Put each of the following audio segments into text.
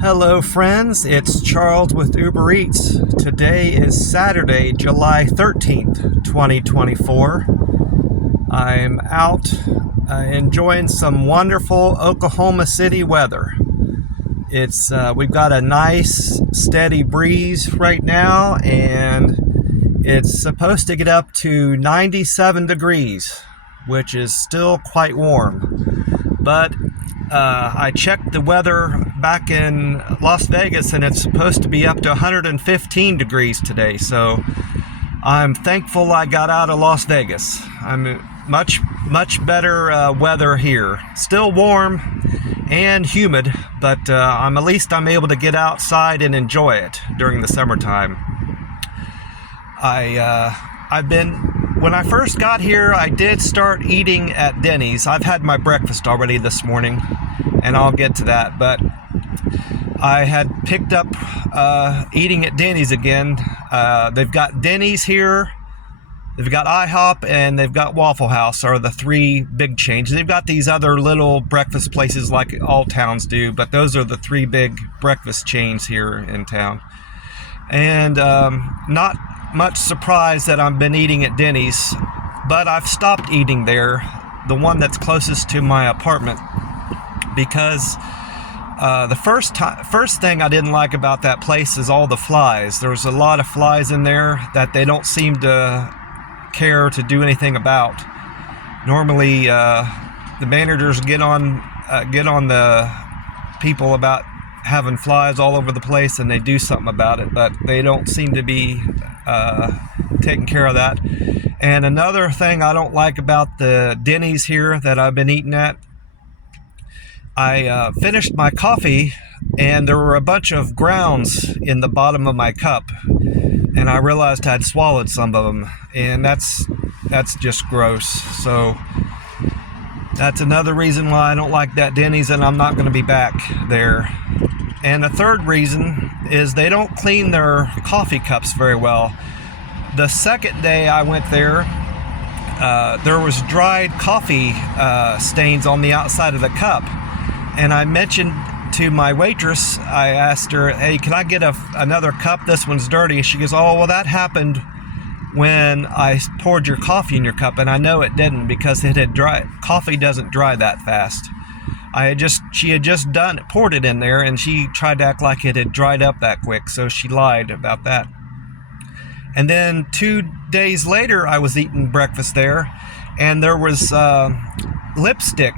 Hello friends, it's Charles with Uber Eats. Today is Saturday, July 13th, 2024. I'm out enjoying some wonderful Oklahoma City weather. We've got a nice steady breeze right now, and it's supposed to get up to 97 degrees, which is still quite warm. But I checked the weather back in Las Vegas, and it's supposed to be up to 115 degrees today. So I'm thankful I got out of Las Vegas. I'm much better weather here. Still warm and humid, but at least I'm able to get outside and enjoy it during the summertime. When I first got here, I did start eating at Dennys. I've had my breakfast already this morning, and I'll get to that, but I had picked up eating at Dennys again. They've got Dennys here, they've got IHOP, and they've got Wafflehouse are the three big chains. They've got these other little breakfast places like all towns do, but those are the three big breakfast chains here in town. And not much surprise that I've been eating at Dennys, but I've stopped eating there, the one that's closest to my apartment, because the first thing I didn't like about that place is all the flies. There's a lot of flies in there that they don't seem to care to do anything about. Normally, the managers get on the people about having flies all over the place, and they do something about it, but they don't seem to be taking care of that. And another thing I don't like about the Dennys here that I've been eating at, I finished my coffee and there were a bunch of grounds in the bottom of my cup, and I realized I'd swallowed some of them, and that's just gross. So that's another reason why I don't like that Dennys, and I'm not going to be back there. And the third reason is they don't clean their coffee cups very well. The second day I went there, there was dried coffee stains on the outside of the cup. And I mentioned to my waitress, I asked her, hey, can I get another cup? This one's dirty. She goes, oh, well, that happened when I poured your coffee in your cup. And I know it didn't, because it had dried. Coffee doesn't dry that fast. She had just poured it in there, and she tried to act like it had dried up that quick, so she lied about that. And then 2 days later, I was eating breakfast there, and there was lipstick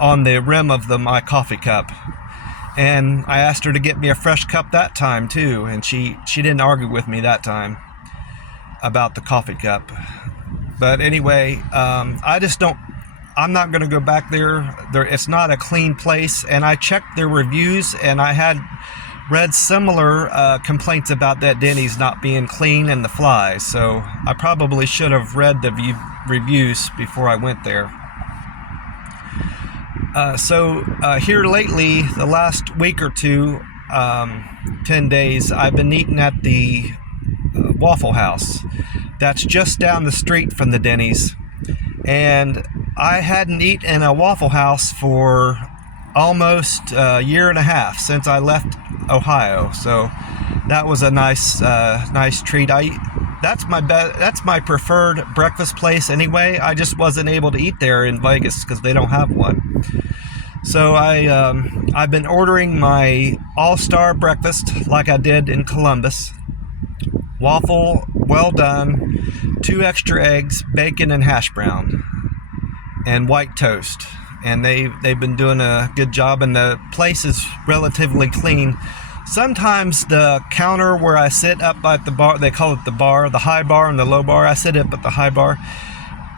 on the rim of my coffee cup. And I asked her to get me a fresh cup that time too, and she didn't argue with me that time about the coffee cup. But anyway, I'm not going to go back there. It's not a clean place, and I checked their reviews, and I had read similar complaints about that Dennys not being clean and the flies, so I probably should have read the reviews before I went there. Here lately, the last week or two, 10 days, I've been eating at the Wafflehouse. That's just down the street from the Dennys. And I hadn't eaten in a Waffle House for almost a year and a half since I left Ohio. So that was a nice treat. That's my preferred breakfast place anyway. I just wasn't able to eat there in Vegas because they don't have one. So I've been ordering my all-star breakfast like I did in Columbus. Waffle, well done, 2 extra eggs, bacon and hash brown, and white toast. And they've been doing a good job, and the place is relatively clean. Sometimes the counter where I sit up at the bar, they call it the bar, the high bar and the low bar. I sit up at the high bar.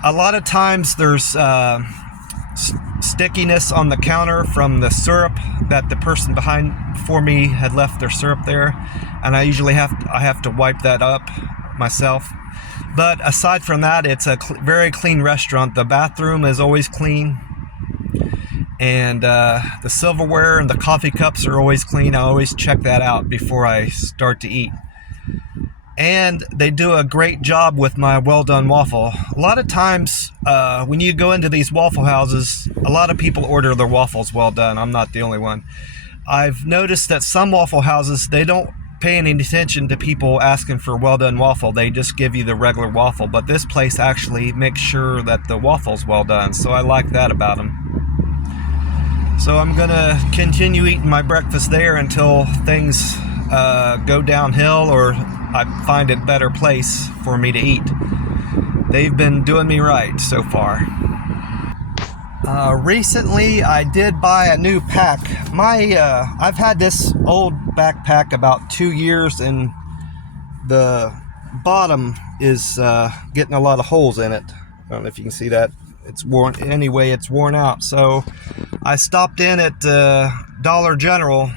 A lot of times there's stickiness on the counter from the syrup that the person before me had left their syrup there, and I usually have to wipe that up myself. But aside from that, it's a very clean restaurant. The bathroom is always clean, and the silverware and the coffee cups are always clean. I always check that out before I start to eat. And they do a great job with my well-done waffle. A lot of times when you go into these Waffle Houses, a lot of people order their waffles well done. I'm not the only one. I've noticed that some Waffle Houses, they don't pay any attention to people asking for well done waffle. They just give you the regular waffle, but this place actually makes sure that the waffle's well done, so I like that about them. So I'm gonna continue eating my breakfast there until things go downhill or I find a better place for me to eat. They've been doing me right so far. Recently I did buy a new pack. I've had this old backpack about 2 years, and the bottom is getting a lot of holes in it. I don't know if you can see that. It's worn. Anyway, it's worn out. So I stopped in at Dollar General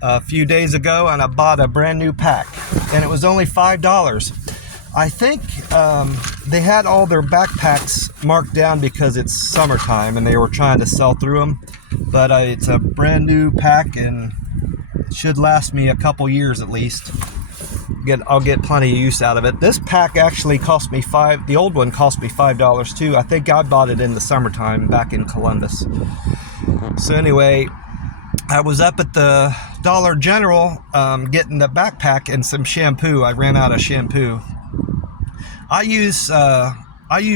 a few days ago and I bought a brand new pack, and it was only $5. I think they had all their backpacks marked down because it's summertime and they were trying to sell through them, but it's a brand new pack and it should last me a couple years at least. I'll get plenty of use out of it. This pack actually cost me the old one cost me $5 too. I think I bought it in the summertime back in Columbus. So anyway, I was up at the Dollar General getting the backpack and some shampoo. I ran out of shampoo. I use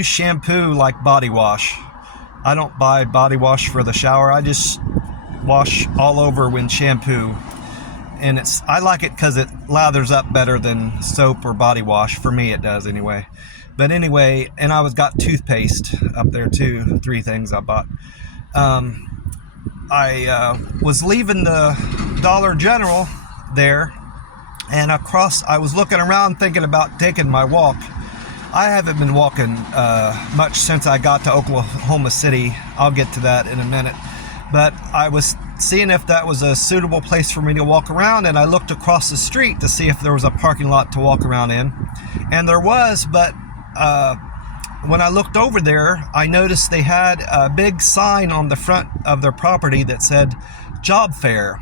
shampoo like body wash. I don't buy body wash for the shower. I just wash all over when shampoo. And I like it because it lathers up better than soap or body wash. For me, it does anyway. But anyway, and I got toothpaste up there too. 3 things I bought. I was leaving the Dollar General there, and I was looking around thinking about taking my walk. I haven't been walking much since I got to Oklahoma City. I'll get to that in a minute. But I was seeing if that was a suitable place for me to walk around, and I looked across the street to see if there was a parking lot to walk around in. And there was, but when I looked over there, I noticed they had a big sign on the front of their property that said job fair.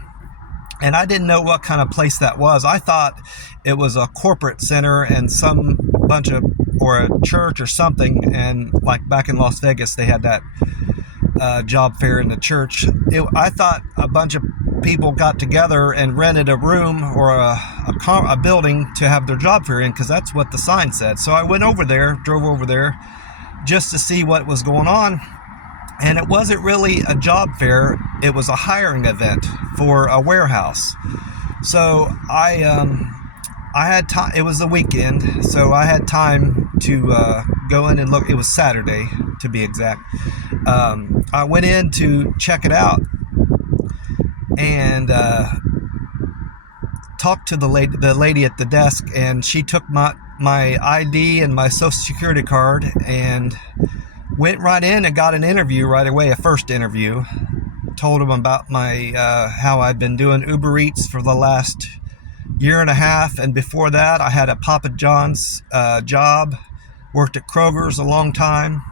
And I didn't know what kind of place that was. I thought it was a corporate center and or a church or something. And like back in Las Vegas, they had that job fair in the church. I thought a bunch of people got together and rented a room or a building to have their job fair in, because that's what the sign said. So I drove over there just to see what was going on. And it wasn't really a job fair. It was a hiring event for a warehouse. So I had time. It was the weekend, so I had time to go in and look. It was Saturday, to be exact. I went in to check it out and talked to the lady at the desk, and she took my ID and my social security card and went right in and got an interview right away, a first interview. Told them about how I'd been doing Uber Eats for the last year and a half, and before that I had a Papa John's job, worked at Kroger's a long time,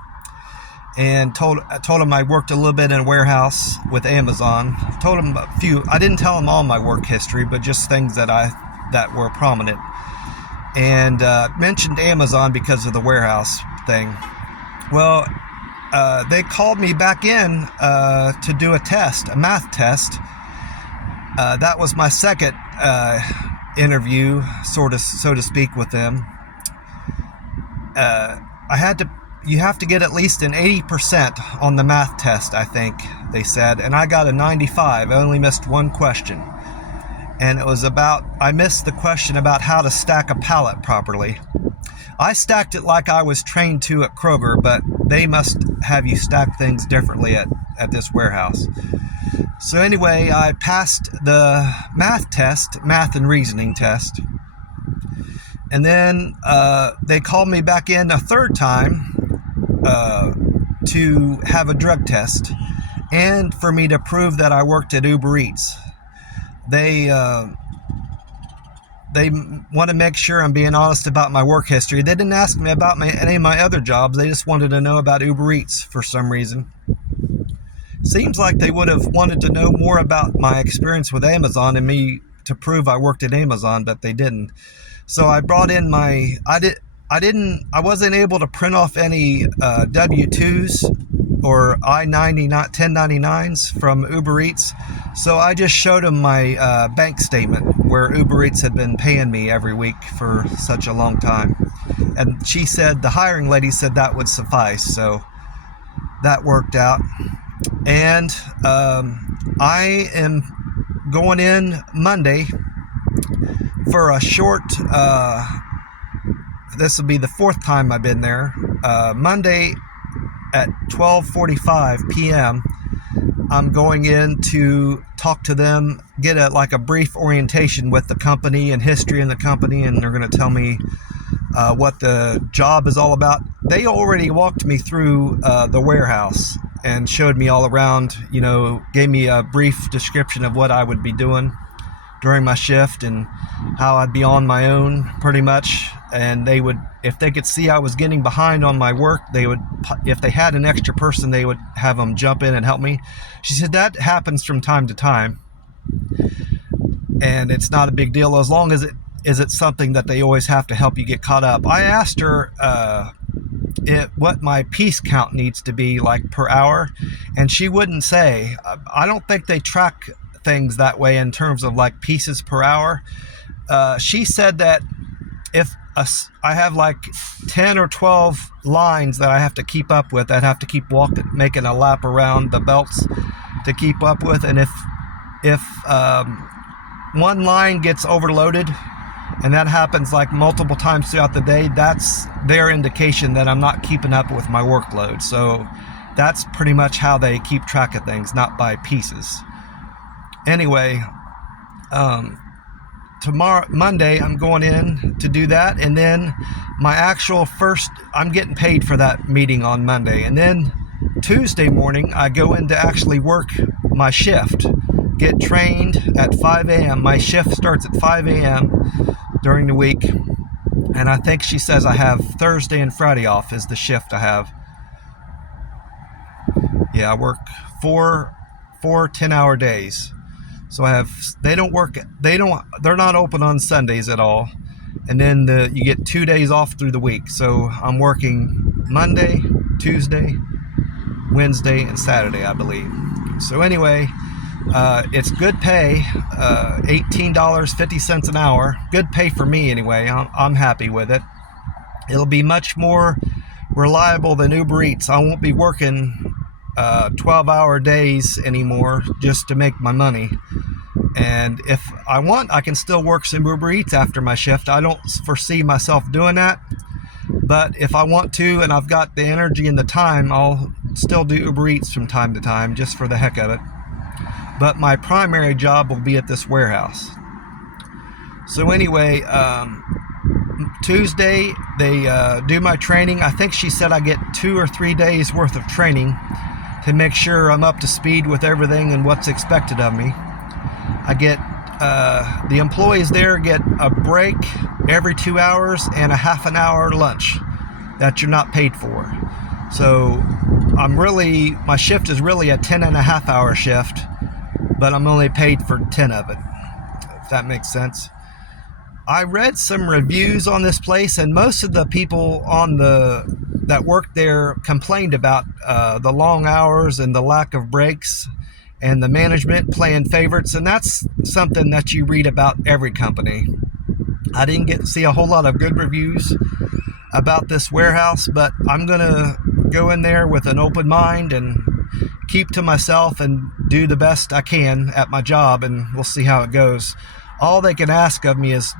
and told him I worked a little bit in a warehouse with Amazon. Told him a few. I didn't tell him all my work history, but just things that were prominent, and mentioned Amazon because of the warehouse thing. Well, they called me back in to do a test, a math test. That was my second interview, so to speak, with them. You have to get at least an 80% on the math test, I think they said, and I got a 95. I only missed one question, and it was I missed the question about how to stack a pallet properly. I stacked it like I was trained to at Kroger, but they must have you stack things differently at this warehouse. So anyway, I passed the math and reasoning test. And then they called me back in a third time to have a drug test and for me to prove that I worked at Uber Eats. They want to make sure I'm being honest about my work history. They didn't ask me about any of my other jobs. They just wanted to know about Uber Eats for some reason. Seems like they would have wanted to know more about my experience with Amazon and me to prove I worked at Amazon, but they didn't. So I brought in I wasn't able to print off any W-2s or I-99 1099s from Uber Eats. So I just showed them my bank statement where Uber Eats had been paying me every week for such a long time. And she said, the hiring lady said that would suffice. So that worked out. And I am going in Monday for a short, this will be the fourth time I've been there. Monday at 12:45 p.m. I'm going in to talk to them, get a brief orientation with the company and history in the company, and they're going to tell me what the job is all about. They already walked me through the warehouse and showed me all around, gave me a brief description of what I would be doing during my shift and how I'd be on my own pretty much. And they would, if they could see I was getting behind on my work, they would, if they had an extra person, they would have them jump in and help me. She said that happens from time to time, and it's not a big deal as long as it's something that they always have to help you get caught up. I asked her what my piece count needs to be like per hour, and she wouldn't say. I don't think they track things that way in terms of like pieces per hour. She said that if I have like 10 or 12 lines that I have to keep up with, I'd have to keep making a lap around the belts to keep up with, and if one line gets overloaded, and that happens like multiple times throughout the day, that's their indication that I'm not keeping up with my workload. So that's pretty much how they keep track of things, not by pieces. Anyway, Monday, I'm going in to do that, and then my actual I'm getting paid for that meeting on Monday, and then Tuesday morning, I go in to actually work my shift, get trained at 5 a.m. My shift starts at 5 a.m. during the week, and I think she says I have Thursday and Friday off is the shift I have. Yeah, I work four 10-hour days. So they're not open on Sundays at all. And then you get 2 days off through the week. So I'm working Monday, Tuesday, Wednesday, and Saturday, I believe. So anyway, it's good pay, $18.50 an hour. Good pay for me anyway. I'm happy with it. It'll be much more reliable than Uber Eats. I won't be working 12-hour days anymore just to make my money. And if I want, I can still work some Uber Eats after my shift. I don't foresee myself doing that, but if I want to and I've got the energy and the time, I'll still do Uber Eats from time to time just for the heck of it. But my primary job will be at this warehouse. So anyway, Tuesday they do my training. I think she said I get 2 or 3 days worth of training to make sure I'm up to speed with everything and what's expected of me. I get the employees there get a break every 2 hours and a half an hour lunch that you're not paid for. So my shift is really a 10.5-hour shift, but I'm only paid for 10 of it, if that makes sense. I read some reviews on this place, and most of the people that worked there complained about the long hours and the lack of breaks and the management playing favorites, and that's something that you read about every company. I didn't get to see a whole lot of good reviews about this warehouse, but I'm gonna go in there with an open mind and keep to myself and do the best I can at my job, and we'll see how it goes. All they can ask of me is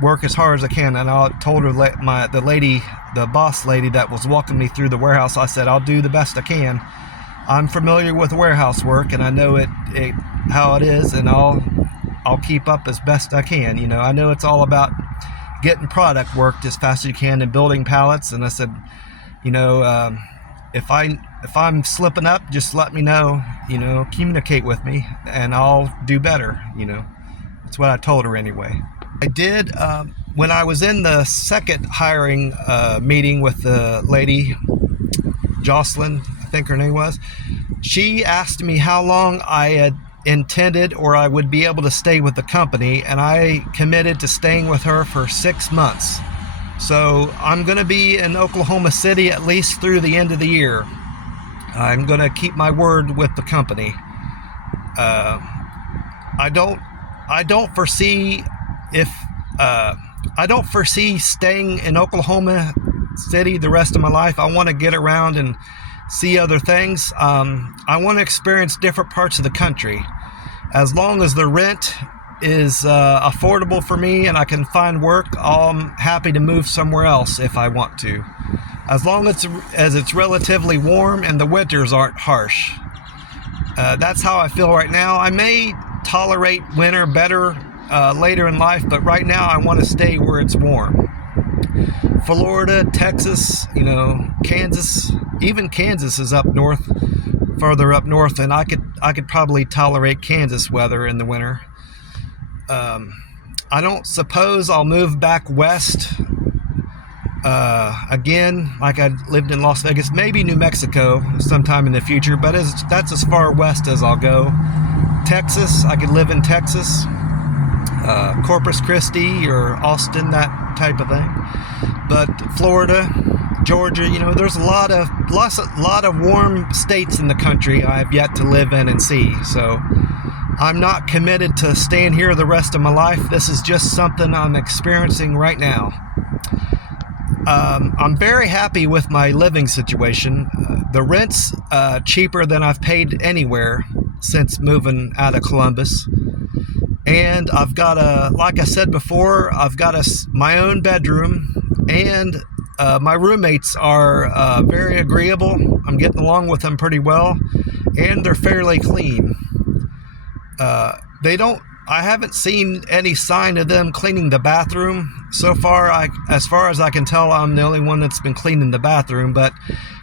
work as hard as I can. And I told her, the boss lady that was walking me through the warehouse, I said, I'll do the best I can. I'm familiar with warehouse work, and I know how it is, and I'll keep up as best I can. I know it's all about getting product worked as fast as you can and building pallets. And I said, if I'm slipping up, just let me know. Communicate with me, and I'll do better. That's what I told her anyway. I did when I was in the second hiring meeting with the lady, Jocelyn, I think her name was. She asked me how long I had intended or I would be able to stay with the company, and I committed to staying with her for 6 months. So I'm going to be in Oklahoma City at least through the end of the year. I'm going to keep my word with the company. I don't foresee staying in Oklahoma City the rest of my life. I want to get around and see other things. I want to experience different parts of the country. As long as the rent is affordable for me and I can find work, I'm happy to move somewhere else if I want to. As long as it's relatively warm and the winters aren't harsh. That's how I feel right now. I may tolerate winter better later in life, but right now I want to stay where it's warm. Florida, Texas, Kansas, even Kansas is up north, further up north, and I could probably tolerate Kansas weather in the winter. I don't suppose I'll move back west again, like I lived in Las Vegas, maybe New Mexico sometime in the future, but that's as far west as I'll go. Texas, I could live in Texas, Corpus Christi or Austin, that type of thing. But Florida, Georgia, there's a lot of warm states in the country I've yet to live in and see. So I'm not committed to staying here the rest of my life. This is just something I'm experiencing right now. I'm very happy with my living situation. The rent's cheaper than I've paid anywhere since moving out of Columbus. And I've got like I said before, I've got my own bedroom, and my roommates are very agreeable. I'm getting along with them pretty well, and they're fairly clean. I haven't seen any sign of them cleaning the bathroom. So far, as far as I can tell, I'm the only one that's been cleaning the bathroom, but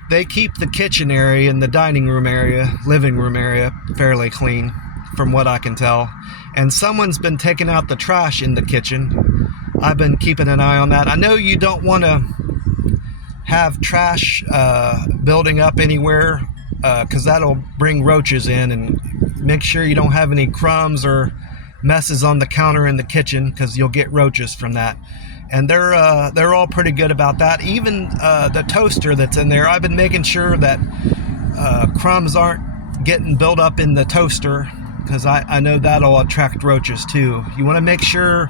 they keep the kitchen area and the dining room area, living room area, fairly clean, from what I can tell. And someone's been taking out the trash in the kitchen. I've been keeping an eye on that. I know you don't want to have trash building up anywhere, because that'll bring roaches in, and make sure you don't have any crumbs or messes on the counter in the kitchen, because you'll get roaches from that. And they're all pretty good about that. Even the toaster that's in there, I've been making sure that crumbs aren't getting built up in the toaster, because I know that'll attract roaches too. You want to make sure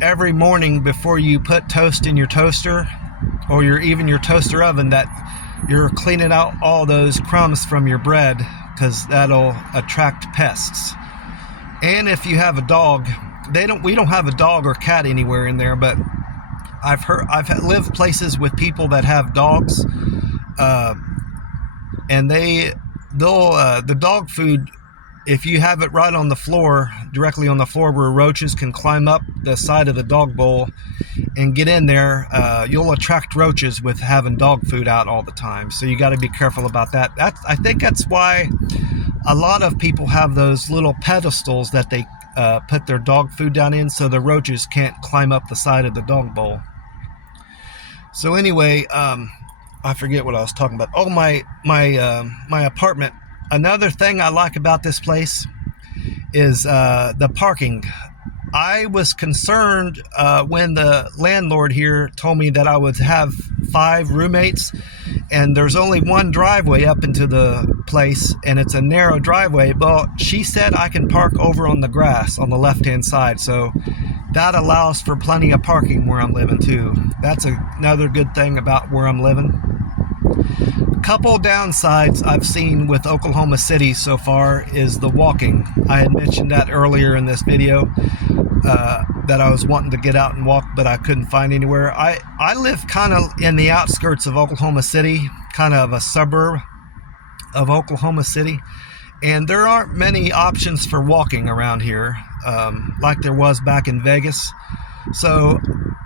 every morning before you put toast in your toaster, or even your toaster oven, that you're cleaning out all those crumbs from your bread, because that'll attract pests. And if you have a dog, we don't have a dog or cat anywhere in there, but I've lived places with people that have dogs, and the dog food, if you have it right on the floor, directly on the floor where roaches can climb up the side of the dog bowl and get in there, you'll attract roaches with having dog food out all the time. So you got to be careful about that. I think that's why a lot of people have those little pedestals that they put their dog food down in, so the roaches can't climb up the side of the dog bowl. So anyway, I forget what I was talking about. Oh, my apartment. Another thing I like about this place is the parking. I was concerned when the landlord here told me that I would have 5 roommates, and there's only one driveway up into the place, and it's a narrow driveway. Well, she said I can park over on the grass on the left-hand side, so that allows for plenty of parking where I'm living too. That's another good thing about where I'm living. Couple downsides I've seen with Oklahoma City so far is the walking. I had mentioned that earlier in this video, that I was wanting to get out and walk, but I couldn't find anywhere. I live kind of in the outskirts of Oklahoma City, kind of a suburb of Oklahoma City, and there aren't many options for walking around here like there was back in Vegas. So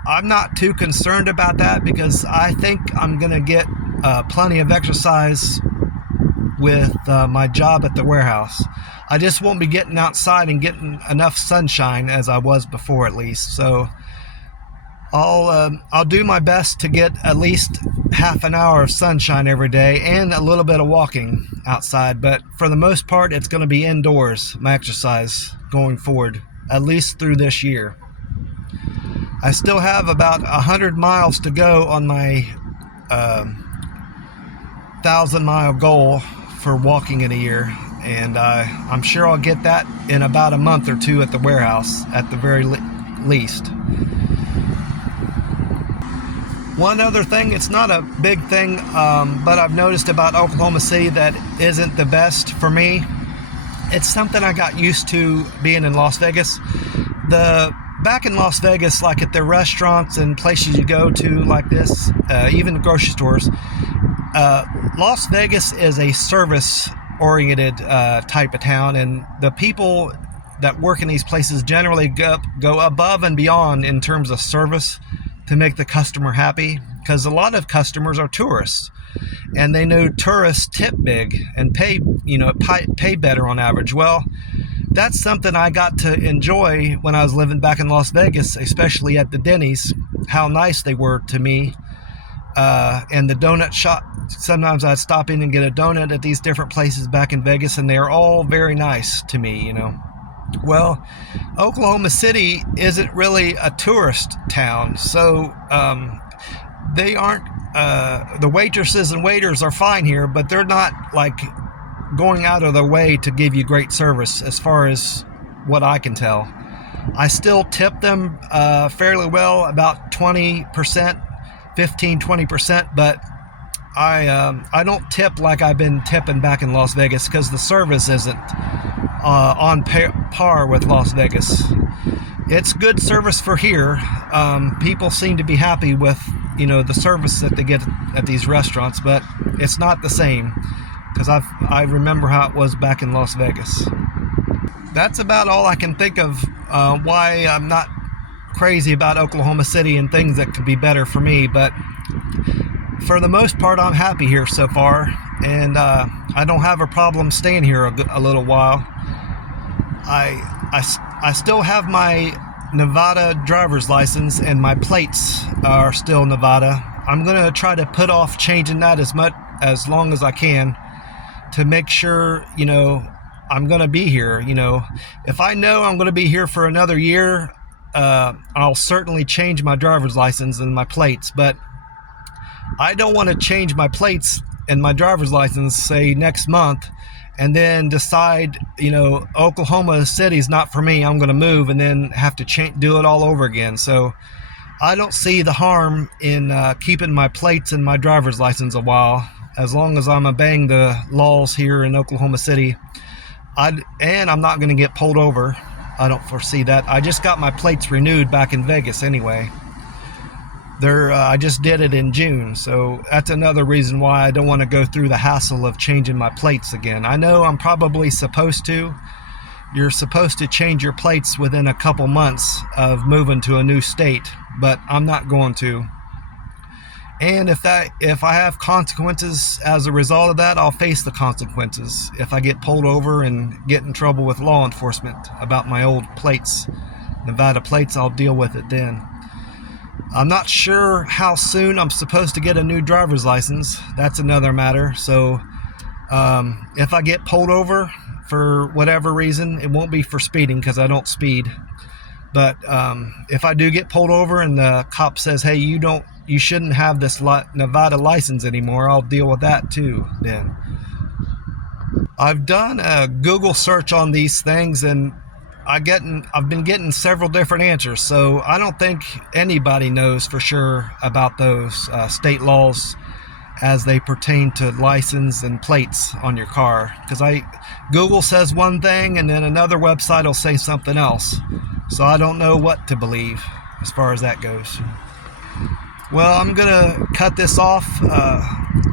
I'm not too concerned about that, because I think I'm going to get plenty of exercise with my job at the warehouse. I just won't be getting outside and getting enough sunshine as I was before, at least. So I'll do my best to get at least half an hour of sunshine every day and a little bit of walking outside. But for the most part, it's going to be indoors, my exercise going forward, at least through this year. I still have about 100 miles to go on my 1,000-mile goal for walking in a year, and I'm sure I'll get that in about a month or two at the warehouse at the very least. One other thing, it's not a big thing, but I've noticed about Oklahoma City that isn't the best for me. It's something I got used to being in Las Vegas. Back in Las Vegas, like at the restaurants and places you go to like this, even the grocery stores, Las Vegas is a service-oriented type of town, and the people that work in these places generally go above and beyond in terms of service to make the customer happy, because a lot of customers are tourists, and they know tourists tip big and pay better on average. Well, that's something I got to enjoy when I was living back in Las Vegas, especially at the Dennys, how nice they were to me. And the donut shop, sometimes I'd stop in and get a donut at these different places back in Vegas, and they're all very nice to me, Well, Oklahoma City isn't really a tourist town, so they aren't, the waitresses and waiters are fine here, but they're not like going out of their way to give you great service as far as what I can tell. I still tip them fairly well, about 20%, 15-20%, but I don't tip like I've been tipping back in Las Vegas, because the service isn't on par with Las Vegas. It's good service for here. People seem to be happy with the service that they get at these restaurants, but it's not the same, because I remember how it was back in Las Vegas. That's about all I can think of why I'm not crazy about Oklahoma City and things that could be better for me, but for the most part I'm happy here so far, and I don't have a problem staying here a little while. I still have my Nevada driver's license, and my plates are still Nevada. I'm going to try to put off changing that as long as I can, to make sure I'm going to be here. If I know I'm going to be here for another year, I'll certainly change my driver's license and my plates, but I don't want to change my plates and my driver's license, say, next month, and then decide, Oklahoma City's not for me, I'm going to move, and then have to do it all over again. So I don't see the harm in keeping my plates and my driver's license a while, as long as I'm obeying the laws here in Oklahoma City. And I'm not going to get pulled over. I don't foresee that. I just got my plates renewed back in Vegas anyway. I just did it in June, so that's another reason why I don't want to go through the hassle of changing my plates again. I know I'm probably supposed to. You're supposed to change your plates within a couple months of moving to a new state, but I'm not going to. And if I have consequences as a result of that, I'll face the consequences. If I get pulled over and get in trouble with law enforcement about my old plates, Nevada plates, I'll deal with it then. I'm not sure how soon I'm supposed to get a new driver's license. That's another matter. So if I get pulled over for whatever reason, it won't be for speeding, because I don't speed. But if I do get pulled over and the cop says, hey, you shouldn't have this Nevada license anymore, I'll deal with that too then. I've done a Google search on these things, and I've been getting several different answers, so I don't think anybody knows for sure about those state laws as they pertain to license and plates on your car. Because Google says one thing, and then another website will say something else, so I don't know what to believe as far as that goes. Well, I'm gonna cut this off.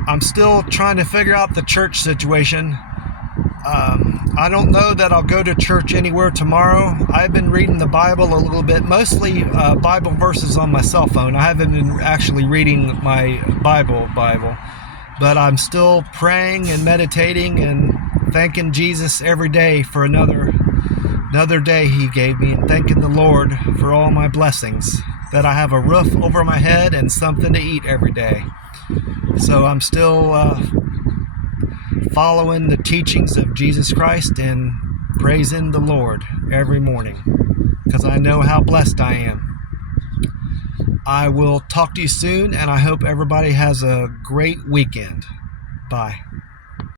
I'm still trying to figure out the church situation. I don't know that I'll go to church anywhere tomorrow. I've been reading the Bible a little bit, mostly Bible verses on my cell phone. I haven't been actually reading my Bible, but I'm still praying and meditating and thanking Jesus every day for another day He gave me, and thanking the Lord for all my blessings, that I have a roof over my head and something to eat every day. So I'm still following the teachings of Jesus Christ and praising the Lord every morning, because I know how blessed I am. I will talk to you soon, and I hope everybody has a great weekend. Bye.